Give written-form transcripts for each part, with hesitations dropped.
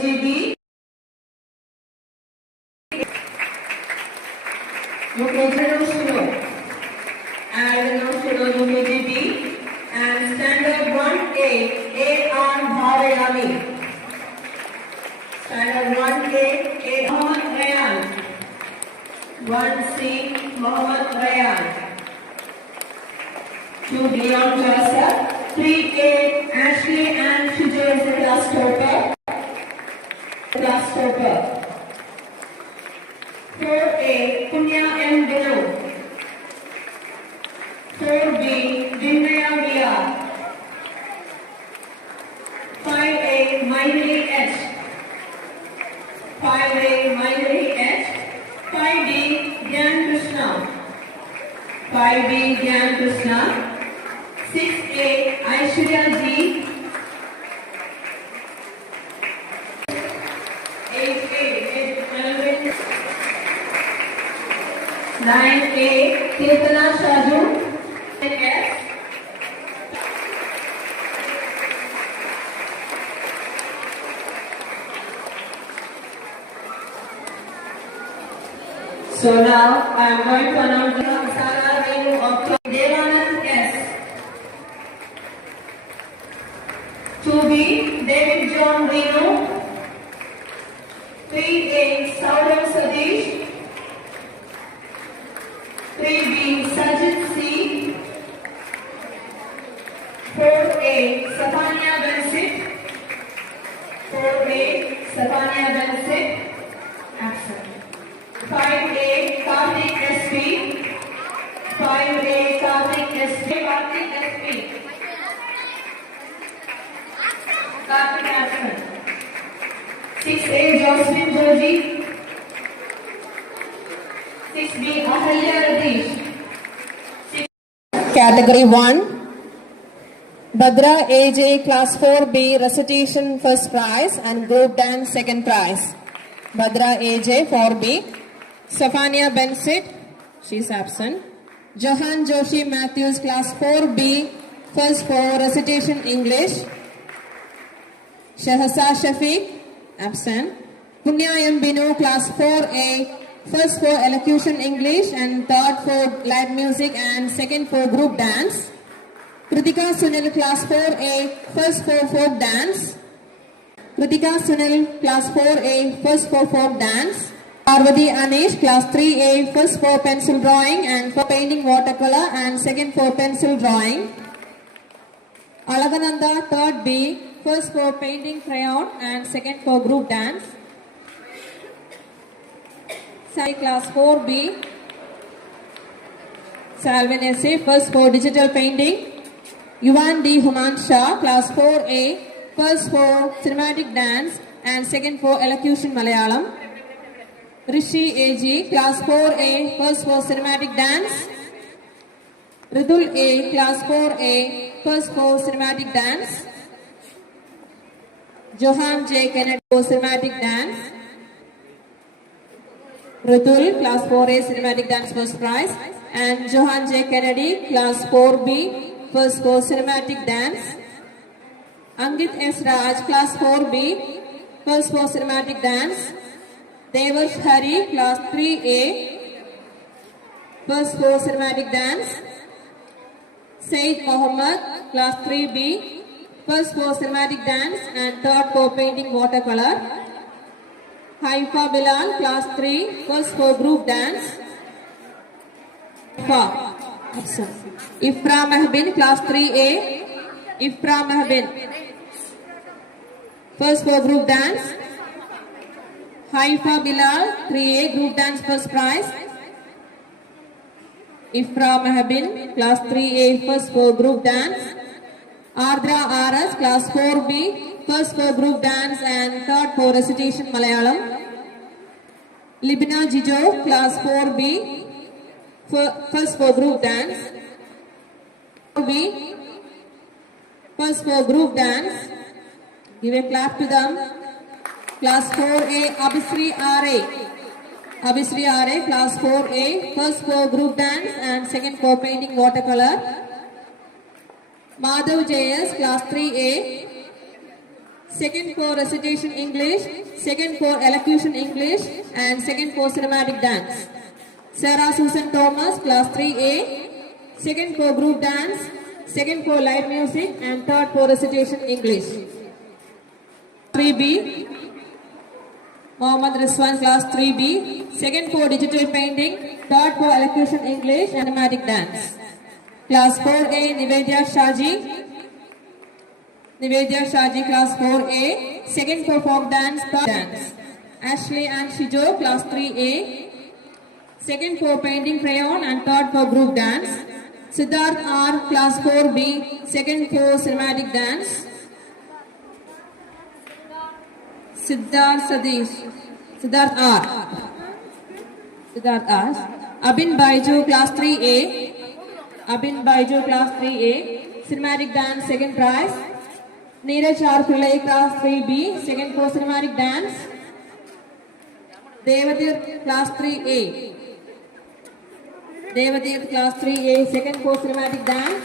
UKGB. UKGB. And UKGB. And standard 1A, AR Bharayami. Standard 1A, Mohammed Rayan. 1C, Mohammed Rayan. 2 Leon Joseph. 3A, Ashley and Shujay is the class topper. Class topper. 4A, Punya M. Binu. 4B, Vinaya Via. 5A, Maithili H. 5A, Maithili H. 5B, Gyan Krishna. 5B, Gyan Krishna. 6A, Aishwarya G. 8A, Alvin. 9A, Kirtana Shaju. S. So now I am going to announce the Sara Renu of Devanand S. 2B, David John Reno. 3A, Saurav Sadish. 3B, Sajid C. 4A, Safania Bensit. 4A, Safania Bensit. Absent. 5A, Karthik SP. 5A, Karthik SP. Karthik SP. Karthik absent. 6A, Jocelyn Joji. 6B, Ahalya Radish. Category 1. Badra AJ Class 4B Recitation First Prize and Group Dance Second Prize. Badra AJ 4B. Safania Bensit, she is absent. Johan Joshi Matthews Class 4B First for Recitation English. Shahasa Shafiq, absent. Punya M. Binu Class 4A First for Elocution English and third for live music and second for group dance. Kritika Sunil Class 4A First for folk dance. Kritika Sunil Class 4A First for folk dance. Parvati Anish Class 3A First for pencil drawing and for painting watercolor and second for pencil drawing. Alagananda 3rd B First for painting crayon and second for group dance. Sai Class 4B Salvin S.A. First for digital painting. Yuvan D. Human Shah Class 4A First for cinematic dance and second for elocution Malayalam. Rishi A.G. Class 4A First for cinematic dance. Ridul A. Class 4A First for cinematic dance. Johan J. Kennedy for cinematic dance. Ridul Class 4A cinematic dance first prize and Johan J. Kennedy Class 4B First for cinematic dance. Angit S. Raj Class 4B First for cinematic dance. Devash Hari Class 3A First for cinematic dance. Said Mohammed Class 3B First for cinematic dance and third for painting watercolor. Haifa Bilal Class 3 First for group dance. Ifra Mahbin Class 3A Ifra Mahbin First for group dance. Haifa Bilal 3A group dance first prize. Ifra Mahbin Class 3A First for group dance. Ardra RS Class 4B First for group dance and third for recitation Malayalam. Libina Jijo Class 4B First for group dance. 4B First for group dance. Give a clap to them. Class 4A Abhisri R.A. Abhisri R.A. Class 4A First for group dance and second for painting watercolor. Madhav J.S. Class 3A second for recitation English, second for elocution English, and second for cinematic dance. Sarah Susan Thomas, class 3A, second for group dance, second for light music, and third for recitation English. 3B, Mohammad Rizwan, class 3B, second for digital painting, third for elocution English and cinematic dance. Class 4A, Nivedya Shaji, class 4A, second for folk dance, third dance. Ashley and Shijo, class 3A, second for painting crayon and third for group dance. Siddharth R, class 4B, second for cinematic dance. Siddharth R. Abin Baiju, class 3A, cinematic dance, second prize. Neeraj R. Pillai, class 3B, second for cinematic dance. Devadir, class 3A. Class 3A, second for cinematic dance.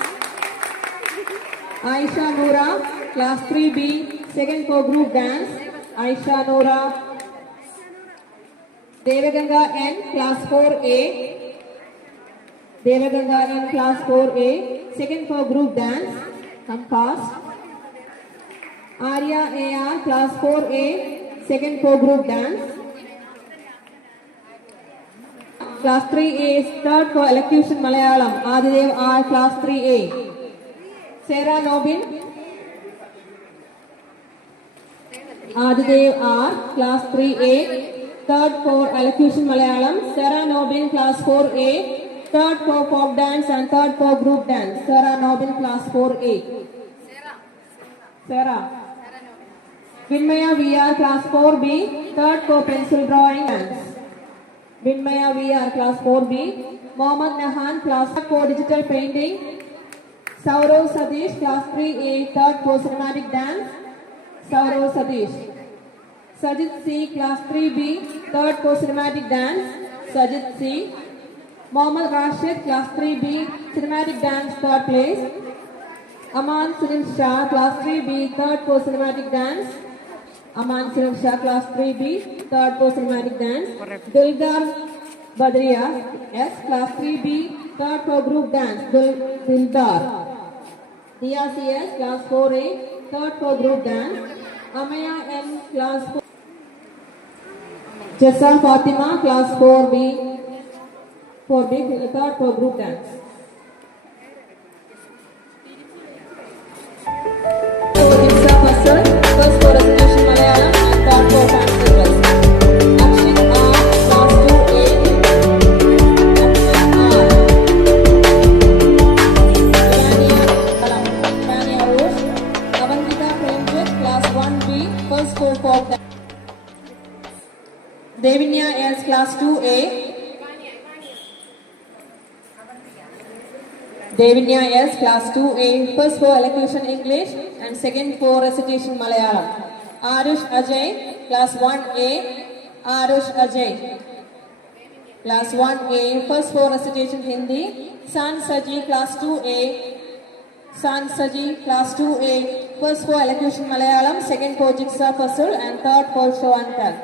Aisha Noora, class 3B, second for group dance. Aisha Noora. Devaganga N, class 4A. Class 4A, second for group dance. Come fast. Arya AR, class 4A, second for group dance. Class 3A, third for elocution Malayalam. Adidev R, class 3A. Sarah Nobin. Adidev R, class 3A, third for elocution Malayalam. Sarah Nobin, class 4A, third for folk dance and third for group dance. Sarah Nobin, class 4A. Sarah. Vinmaya VR, class 4B, third for pencil drawing dance. Vinmaya VR, class 4B. Mohammad Nahan, class 4 for digital painting. Saurav Sadish, class 3A, third for cinematic dance. Saurav Sadish. Sajid C, class 3B, third for cinematic dance. Sajid C. Mohammad Rashid, class 3B, cinematic dance, third place. Aman Sunil Shah, class 3B, third for cinematic dance. Aman Sunil Shah, class 3B, third for cinematic dance. Dildar Badriya, S, class 3B, third for group dance. Dildar. Dia CS, class 4A, third for group dance. Amaya N, class 4. Jessa Fatima, class 4B, third for group dance. First for recitation Malayalam and third for fancy dress. Akshit R, class 2A. Tanya Rosh. Avantika Premjit, class 1B, first for folk dance. Devinya S, class 2A. Devinya S, class 2A, first for elocution English and second for recitation Malayalam. Arush Ajay, class 1A. Arush Ajay, class 1A, first for recitation Hindi. San Saji, class 2A. San Saji, class 2A, first for elocution Malayalam, second for jigsaw puzzle and third for show and tell.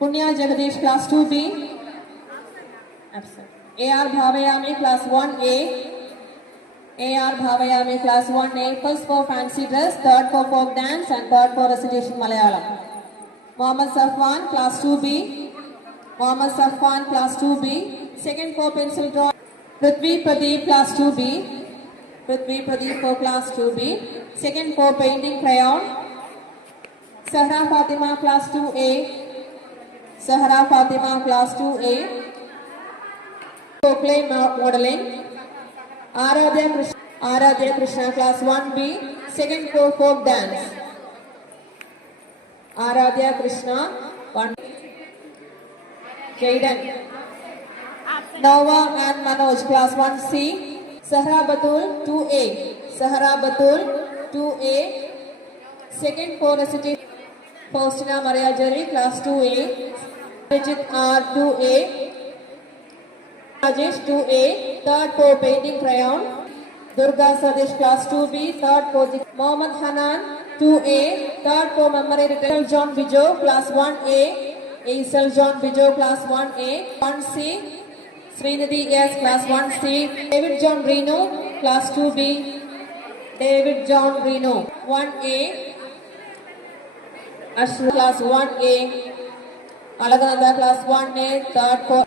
Punya Jagadish, class 2B. Absent. AR Bhavayami, class 1A. AR Bhavayami, class 1A, first for fancy dress, third for folk dance and third for recitation Malayalam. Mohammad Safwan, class 2B. Mohammad Safwan, class 2B, second for pencil drawing. Prithvi Pradeep, class 2B. Prithvi Pradeep for class 2B, second for painting crayon. Sahra Fatima, class 2A. Sahra Fatima, class 2A, for clay modeling. Aradhya Krishna, class 1B, second for folk dance. Aradhya Krishna, 1. Jayden. Nova and Manoj, class 1C. Sahra Batul, 2A. Sahra Batul, 2A, second for recitation. Faustina Maria Jerry, class 2A. Bridget R, 2A. Rajesh, 2A, third for painting crayon. Durga Sadish, class 2B, third for Mohammad Hanan, 2A. Third for memory retention, John Bijo, class 1A. Aisel John Bijo, class 1A. 1C. Srinidhi S, class 1C. David John Reno, class 2B. David John Reno, 1A. Ashra, class 1A. Alagananda, class 1A. Third for